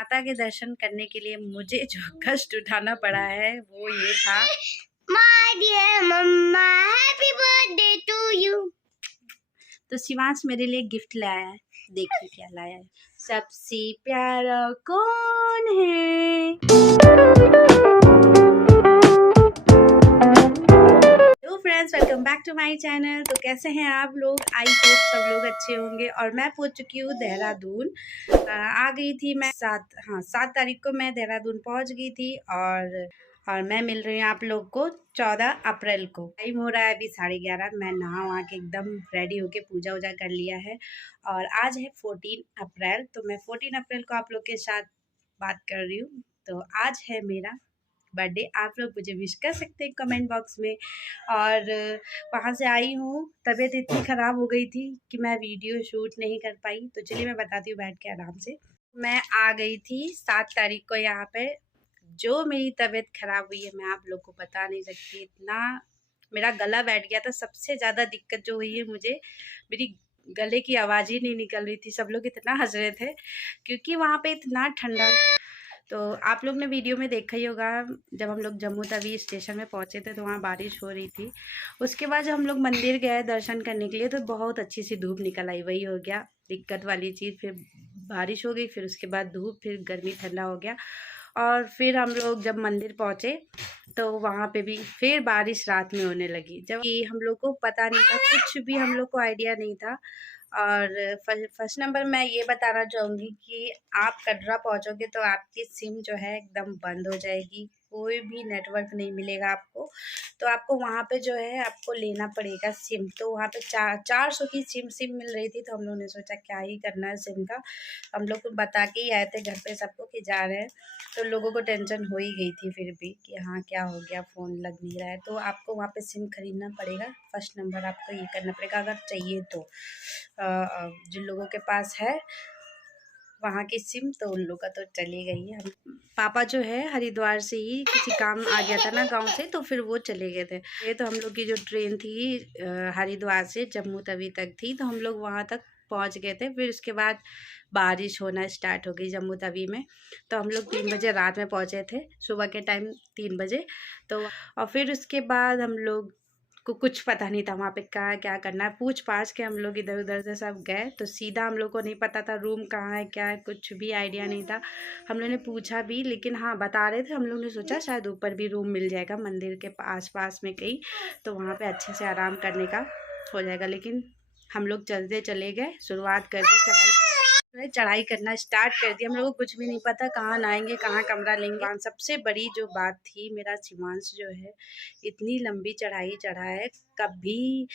माता के दर्शन करने के लिए मुझे जो कष्ट उठाना पड़ा है वो ये था। My dear मम्मा, हैप्पी बर्थडे टू यू। तो शिवांश मेरे लिए गिफ्ट लाया है, देखिए क्या लाया है। सबसे प्यारा कौन है? Hello friends, welcome back to my channel. तो कैसे हैं आप लोग? आई होप सब लोग अच्छे होंगे। और मैं पहुंच चुकी हूँ देहरादून। आ गई थी मैं 7 तारीख को मैं देहरादून पहुंच गई थी। और मैं मिल रही हूँ आप लोग को 14 अप्रैल को। टाइम हो रहा है अभी 11:30। मैं नहा वहा के एकदम रेडी होके पूजा वूजा कर लिया है। और आज है 14 अप्रैल, तो मैं 14 अप्रैल को आप लोग के साथ बात कर रही हूँ। तो आज है मेरा बर्थडे। आप लोग मुझे विश कर सकते हैं कमेंट बॉक्स में। और वहाँ से आई हूँ, तबीयत इतनी ख़राब हो गई थी कि मैं वीडियो शूट नहीं कर पाई। तो चलिए मैं बताती हूँ बैठ के आराम से। मैं आ गई थी 7 तारीख को यहाँ पे। जो मेरी तबीयत ख़राब हुई है मैं आप लोग को बता नहीं सकती। इतना मेरा गला बैठ गया था। सबसे ज़्यादा दिक्कत जो हुई है मुझे, मेरी गले की आवाज़ ही नहीं निकल रही थी। सब लोग इतना हंस रहे थे क्योंकि वहाँ पे इतना ठंडा। तो आप लोग ने वीडियो में देखा ही होगा, जब हम लोग जम्मू तवी स्टेशन में पहुँचे थे तो वहाँ बारिश हो रही थी। उसके बाद जब हम लोग मंदिर गए दर्शन करने के लिए तो बहुत अच्छी सी धूप निकल आई। वही हो गया दिक्कत वाली चीज़। फिर बारिश हो गई, फिर उसके बाद धूप, फिर गर्मी ठंडा हो गया। और फिर हम लोग जब मंदिर पहुँचे तो वहाँ पे भी फिर बारिश रात में होने लगी, जबकि हम लोग को पता नहीं था, कुछ भी हम लोग को आइडिया नहीं था। और फर्स्ट नंबर मैं ये बताना चाहूँगी कि आप कटरा पहुँचोगे तो आपकी सिम जो है एकदम बंद हो जाएगी। कोई भी नेटवर्क नहीं मिलेगा आपको। तो आपको वहाँ पे जो है आपको लेना पड़ेगा सिम। तो वहाँ पे 400 की सिम मिल रही थी। तो हम लोगों ने सोचा क्या ही करना है सिम का। हम लोग को बता के ही आए थे घर पे सबको कि जा रहे हैं। तो लोगों को टेंशन हो ही गई थी फिर भी कि हाँ क्या हो गया, फ़ोन लग नहीं रहा है। तो आपको वहाँ पे सिम खरीदना पड़ेगा। फर्स्ट नंबर आपको ये करना पड़ेगा अगर चाहिए तो। जिन लोगों के पास है वहाँ की सिम तो उन लोगों का तो चली गई है। हम पापा जो है हरिद्वार से ही किसी काम आ गया था ना गांव से, तो फिर वो चले गए थे। ये तो हम लोग की जो ट्रेन थी हरिद्वार से जम्मू तवी तक थी, तो हम लोग वहाँ तक पहुँच गए थे। फिर उसके बाद बारिश होना स्टार्ट हो गई जम्मू तवी में। तो हम लोग 3 बजे रात में पहुँचे थे, सुबह के टाइम 3 बजे। तो और फिर उसके बाद हम लोग को कुछ पता नहीं था वहाँ पे कहाँ क्या करना है। पूछ पाछ के हम लोग इधर उधर से सब गए। तो सीधा हम लोग को नहीं पता था रूम कहाँ है क्या है, कुछ भी आइडिया नहीं था। हम लोग ने पूछा भी, लेकिन हाँ बता रहे थे। हम लोग ने सोचा शायद ऊपर भी रूम मिल जाएगा मंदिर के आस पास में कहीं, तो वहाँ पे अच्छे से आराम करने का हो जाएगा। लेकिन हम लोग चलते चले गए, शुरुआत कर दी, चढ़ाई करना स्टार्ट कर दिया। हम लोगों को कुछ भी नहीं पता कहाँ नहाएंगे, कहाँ कमरा लेंगे। सबसे बड़ी जो बात थी, मेरा शिवांश जो है इतनी लंबी चढ़ाई चढ़ा है। कभी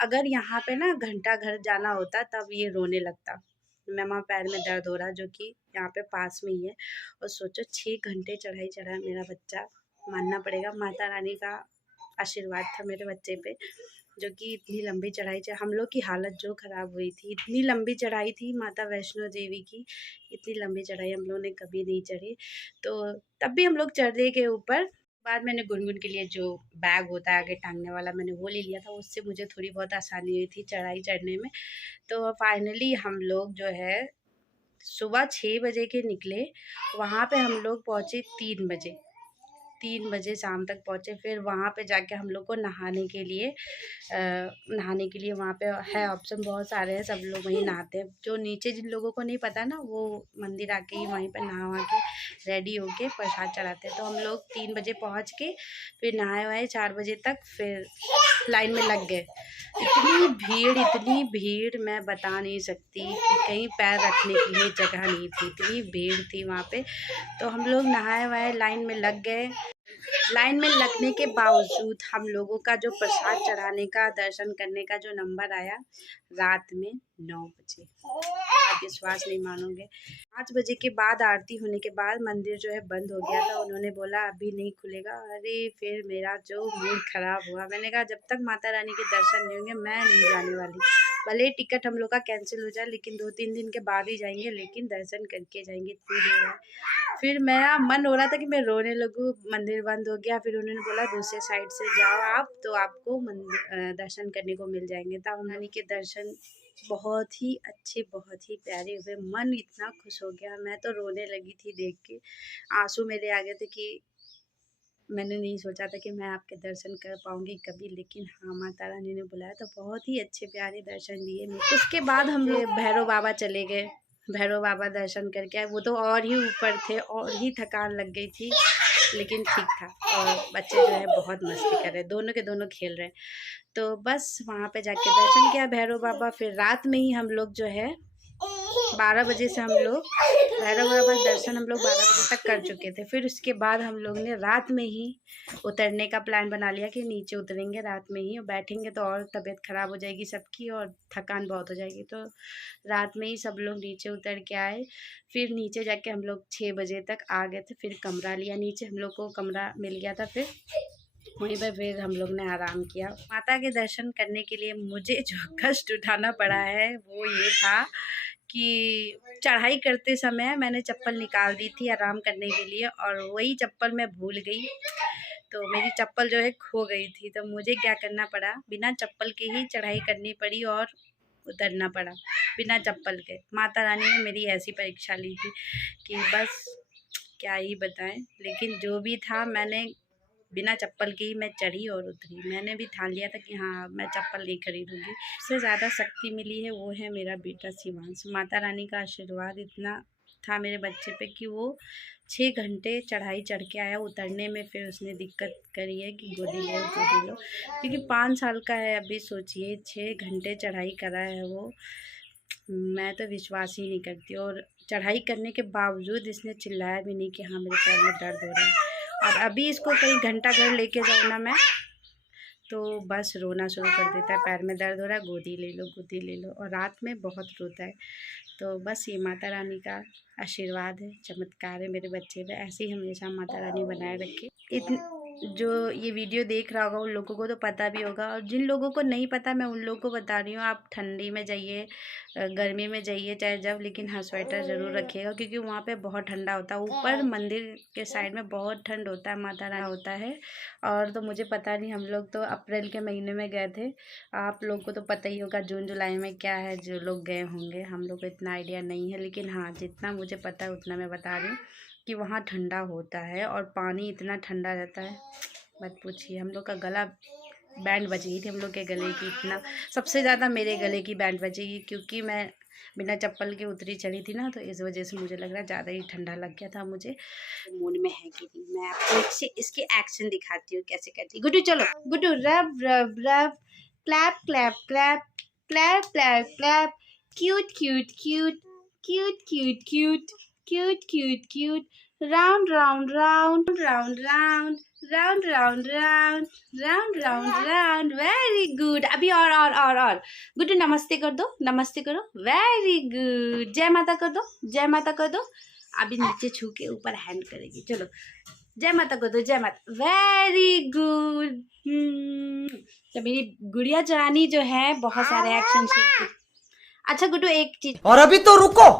अगर यहाँ पे ना घंटा घर जाना होता तब ये रोने लगता। मैं पैर में दर्द हो रहा, जो कि यहाँ पे पास में ही है। और सोचो 6 घंटे चढ़ाई चढ़ा है मेरा बच्चा। मानना पड़ेगा माता रानी का आशीर्वाद था मेरे बच्चे पे, जो कि इतनी लंबी चढ़ाई हम लोग की हालत जो ख़राब हुई थी। इतनी लंबी चढ़ाई थी माता वैष्णो देवी की। इतनी लंबी चढ़ाई हम लोगों ने कभी नहीं चढ़ी। तो तब भी हम लोग चढ़ने के ऊपर बाद मैंने गुनगुन के लिए जो बैग होता है आगे टांगने वाला, मैंने वो ले लिया था। उससे मुझे थोड़ी बहुत आसानी हुई थी चढ़ाई चढ़ने में। तो फाइनली हम लोग जो है सुबह 6 बजे के निकले। वहाँ पे हम लोग पहुँचे 3 बजे शाम तक पहुँचे। फिर वहाँ पे जाके हम लोग को नहाने के लिए वहाँ पे है ऑप्शन बहुत सारे हैं। सब लोग वहीं नहाते हैं। जो नीचे जिन लोगों को नहीं पता ना, वो मंदिर आके ही वहीं पे नहा वहा के रेडी होके प्रसाद चढ़ाते हैं। तो हम लोग 3 बजे पहुँच के फिर नहाए वहाए 4 बजे तक फिर लाइन में लग गए। इतनी भीड़ मैं बता नहीं सकती कि कहीं पैर रखने के लिए जगह नहीं थी, इतनी भीड़ थी वहाँ पे। तो हम लोग नहाए वहाए लाइन में लग गए। लाइन में लगने के बावजूद हम लोगों का जो प्रसाद चढ़ाने का, दर्शन करने का जो नंबर आया रात में 9 बजे। आप विश्वास नहीं मानोगे, 5 बजे के बाद आरती होने के बाद मंदिर जो है बंद हो गया था। उन्होंने बोला अभी नहीं खुलेगा। अरे फिर मेरा जो मूड खराब हुआ। मैंने कहा जब तक माता रानी के दर्शन नहीं होंगे मैं नहीं जाने वाली। भले टिकट हम लोग का कैंसिल हो जाए, लेकिन 2-3 दिन के बाद ही जाएंगे, लेकिन दर्शन करके जाएंगे। इतनी देर है। फिर मेरा मन हो रहा था कि मैं रोने लगूँ। मंदिर बंद हो गया। फिर उन्होंने बोला दूसरे साइड से जाओ आप, तो आपको दर्शन करने को मिल जाएंगे। तब हमने के दर्शन बहुत ही अच्छे, बहुत ही प्यारे हुए। मन इतना खुश हो गया, मैं तो रोने लगी थी देख के, आंसू मेरे आ गए थे कि मैंने नहीं सोचा था कि मैं आपके दर्शन कर पाऊँगी कभी, लेकिन हाँ, माता रानी ने बुलाया तो बहुत ही अच्छे प्यारे दर्शन दिए मुझे। उसके बाद हम लोग भैरव बाबा चले गए, भैरव बाबा दर्शन करके आए। वो तो और ही ऊपर थे, और ही थकान लग गई थी, लेकिन ठीक था। और बच्चे जो है बहुत मस्ती कर रहे, दोनों के दोनों खेल रहे। तो बस वहाँ पे जाके दर्शन किया भैरव बाबा। फिर रात में ही हम लोग जो है 12 बजे से हम लोग भैरव बाबा दर्शन हम लोग 12 बजे तक कर चुके थे। फिर उसके बाद हम लोग ने रात में ही उतरने का प्लान बना लिया कि नीचे उतरेंगे रात में ही, और बैठेंगे तो और तबीयत ख़राब हो जाएगी सबकी और थकान बहुत हो जाएगी। तो रात में ही सब लोग नीचे उतर के आए। फिर नीचे जाके हम लोग 6 बजे तक आ गए थे। फिर कमरा लिया, नीचे हम लोग को कमरा मिल गया था। फिर वहीं पर फिर हम लोग ने आराम किया। माता के दर्शन करने के लिए मुझे जो कष्ट उठाना पड़ा है वो ये था कि चढ़ाई करते समय मैंने चप्पल निकाल दी थी आराम करने के लिए, और वही चप्पल मैं भूल गई। तो मेरी चप्पल जो है खो गई थी, तो मुझे क्या करना पड़ा, बिना चप्पल के ही चढ़ाई करनी पड़ी और उतरना पड़ा बिना चप्पल के। माता रानी ने मेरी ऐसी परीक्षा ली थी कि बस क्या ही बताएं। लेकिन जो भी था, मैंने बिना चप्पल के ही मैं चढ़ी और उतरी। मैंने भी ठान लिया था कि हाँ, मैं चप्पल नहीं खरीदूँगी। सबसे ज़्यादा शक्ति मिली है वो है मेरा बेटा शिवांश। माता रानी का आशीर्वाद इतना था मेरे बच्चे पे कि वो 6 घंटे चढ़ाई चढ़ के आया। उतरने में फिर उसने दिक्कत करी है कि गोदी लो गोदी लो, क्योंकि 5 साल का है। अभी सोचिए 6 घंटे चढ़ाई करा है वो, मैं तो विश्वास ही नहीं करती। और चढ़ाई करने के बावजूद इसने चिल्लाया भी नहीं कि हाँ मेरे पैर में दर्द हो रहा है। और अभी इसको कहीं घंटा घर लेके जाऊँ ना मैं, तो बस रोना शुरू कर देता है, पैर में दर्द हो रहा है, गोदी ले लो गोदी ले लो। और रात में बहुत रोता है। तो बस ये माता रानी का आशीर्वाद है, चमत्कार है मेरे बच्चे पे। ऐसे ही हमेशा माता रानी बनाए रखे। जो ये वीडियो देख रहा होगा उन लोगों को तो पता भी होगा, और जिन लोगों को नहीं पता मैं उन लोगों को बता रही हूँ, आप ठंडी में जाइए, गर्मी में जाइए, चाहे जब, लेकिन हाँ स्वेटर ज़रूर रखिएगा, क्योंकि वहाँ पे बहुत ठंडा होता है। ऊपर मंदिर के साइड में बहुत ठंड होता है, माता रानी होता है। और तो मुझे पता नहीं, हम लोग तो अप्रैल के महीने में गए थे। आप लोग को तो पता ही होगा जून जुलाई में क्या है, जो लोग गए होंगे। हम लोग को इतना आइडिया नहीं है, लेकिन हाँ जितना मुझे पता है उतना मैं बता रही हूँ कि वहाँ ठंडा होता है और पानी इतना ठंडा रहता है, मत पूछिए। हम लोग का गला बैंड बज गई थी, हम लोग के गले की, इतना सबसे ज़्यादा मेरे गले की बैंड बजेगी, क्योंकि मैं बिना चप्पल के उतरी चढ़ी थी ना, तो इस वजह से मुझे लग रहा है ज़्यादा ही ठंडा लग गया था मुझे। मूड में है कि नहीं, मैं आपको इसके एक्शन दिखाती हूँ कैसे करती है। गुड्डू चलो, गुड्डू रब रब रब, clap clap clap, clap clap clap, cute cute cute, cute cute cute, cute cute cute, round round round round round, round round round, round round round. Very good. अभी और गुड्डू नमस्ते कर दो, नमस्ते करो, वेरी गुड। जय माता कर दो, जय माता कर दो। अभी नीचे छू के ऊपर हैंड करेगी, चलो जय माता कर दो, जय माता, वेरी गुड। तो मेरी गुड़िया रानी जो है बहुत सारे एक्शन सीखती। अच्छा गुड्डू एक चीज, और अभी तो रुको,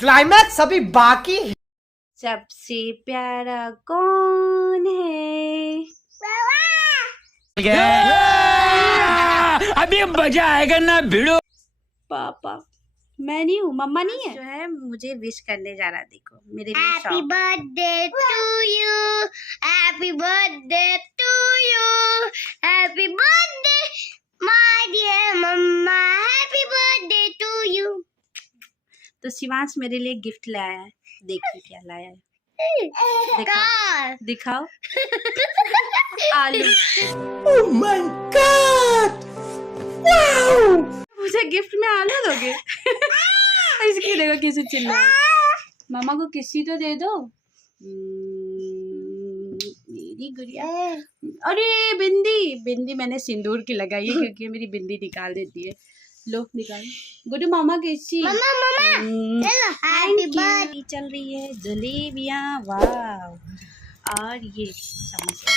क्लाइमैक्स अभी बाकी है। सबसे प्यारा कौन है? अभी मजा आएगा ना भिड़ो। पापा, मैं नहीं हूँ, मम्मा नहीं है। जो है मुझे विश करने जा रहा, देखो मेरे लिए Happy birthday to you. Happy birthday to you. Happy birthday, my dear mama. Happy birthday to you. तो शिवांश मेरे लिए गिफ्ट लाया है, देखिए क्या लाया है, दिखाओ दिखाओ। आलू। Oh my God! Wow! मुझे गिफ्ट में आलू दोगे? इसकी देखो कैसे चिल्ला, मामा को किसी तो दे दो। मेरी गुड़िया। अरे बिंदी, बिंदी मैंने सिंदूर की लगाई है, क्योंकि मेरी बिंदी निकाल देती है। लो निकाल। गुड्डू मामा कैसी? मम्मा हैप्पी बर्थडे। चल रही है जलेबियाँ, वाह। और ये समोसा,